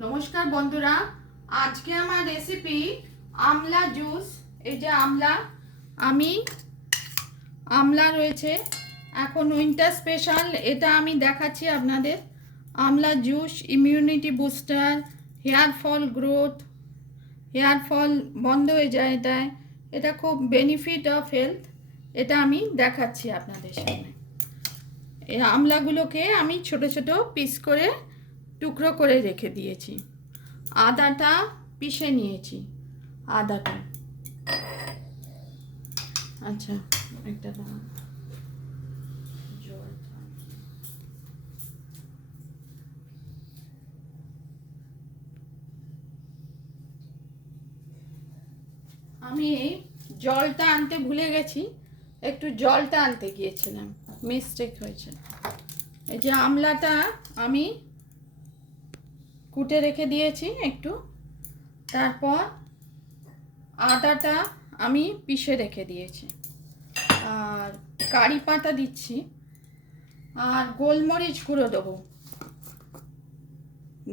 নমস্কার বন্ধুরা, আজকে আমার রেসিপি আমলা জুস। এই যে আমলা, আমি আমলা রয়েছে এখন উইন্টার স্পেশাল, এটা আমি দেখাচ্ছি আপনাদের। Amla juice immunity booster, hair fall growth, hair fall বন্ধ হয়ে যায় এটায়। এটা খুব বেনিফিট অফ হেলথ, এটা আমি দেখাচ্ছি আপনাদের সামনে। এই আমলাগুলোকে আমি ছোট ছোট পিস করে টুকরো করে রেখে দিয়েছি। আদাটা পিষে নিয়েছি, আদাটা। আচ্ছা, একটা আমি জলটা আনতে ভুলে গেছি, একটু জলটা আনতে গিয়েছিলাম, মিস্টেক হয়েছে। এই যে আমলাটা আমি কুটে রেখে দিয়েছি একটু, তারপর আদাটা আমি পিষে রেখে দিয়েছি, আর কারি পাতা দিচ্ছি, আর গোলমরিচ গুঁড়ো দেবো,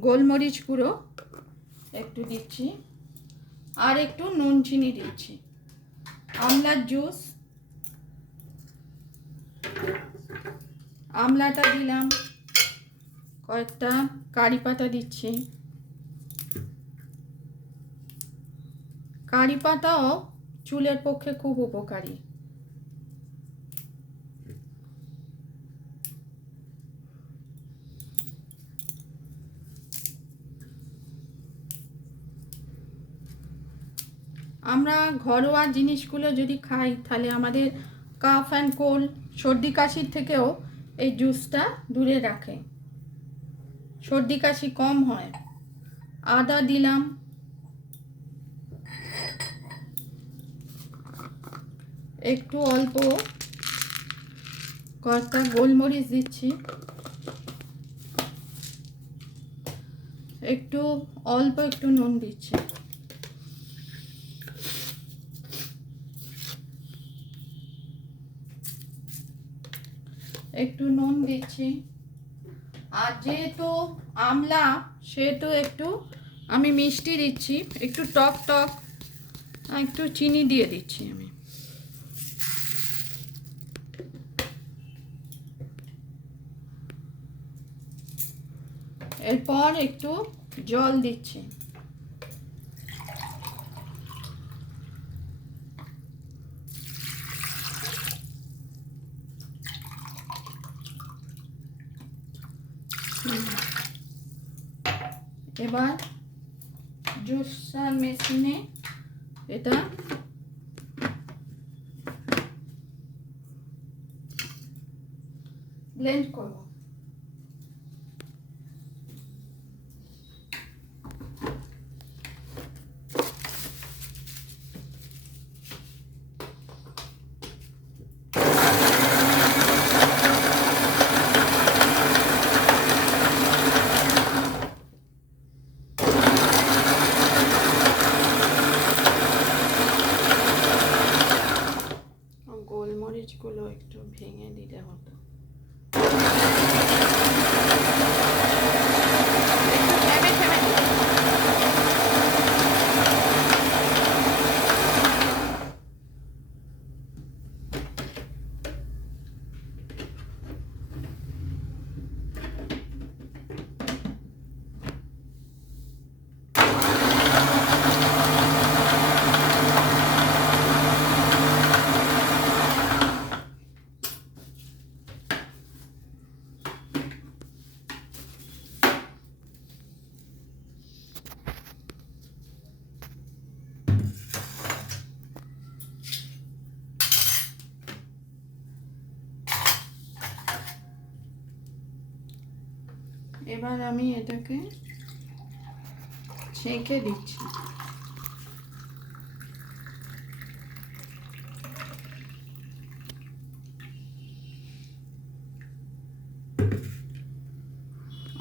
গোলমরিচ গুঁড়ো একটু দিচ্ছি, আর একটু নুন চিনি দিচ্ছি। আমলার জুস, আমলাটা দিলাম, কয়েকটা কারি পাতা দিচ্ছি। কারি পাতাও চুলের পক্ষে খুব উপকারী। আমরা ঘরোয়া জিনিসগুলো যদি খাই তাহলে আমাদের কাফ অ্যান্ড কোল্ড, সর্দি কাশির থেকেও এই জুসটা দূরে রাখে, সর্দি কাশি কম হয়। আদা দিলাম, একটু অল্প কয়েকটা গোলমরিচ দিচ্ছি, একটু অল্প একটু নুন দিচ্ছি, একটু নুন দিচ্ছি। আর যেহেতু আমলা, সেহেতু একটু আমি মিষ্টি দিচ্ছি, একটু টক টক, একটু চিনি দিয়ে দিচ্ছি আমি। এরপর একটু জল দিচ্ছি। এবার জুসার মেশিনে এটা ব্লেন্ড করব। গোলমরিচগুলো একটু ভেঙে দিলে হতো। এবার আমি এটাকে ছেঁকে দিচ্ছি।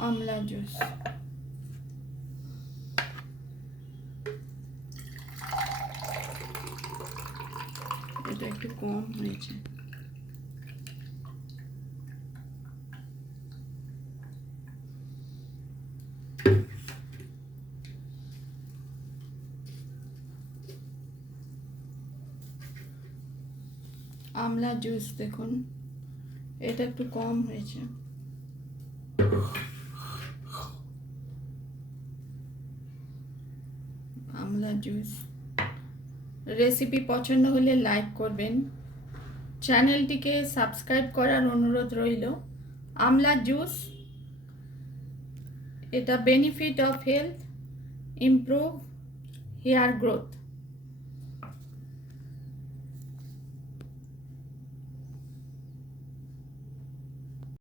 আমলা জুস, এটা একটু কম হয়েছে। আমলা জুস দেখুন, এটা একটু কম হয়েছে। আমলা জুস রেসিপি পছন্দ হলে লাইক করবেন, চ্যানেলটিকে সাবস্ক্রাইব করার অনুরোধ রইল। আমলা জুস, এটা benefit of health, improve hair growth.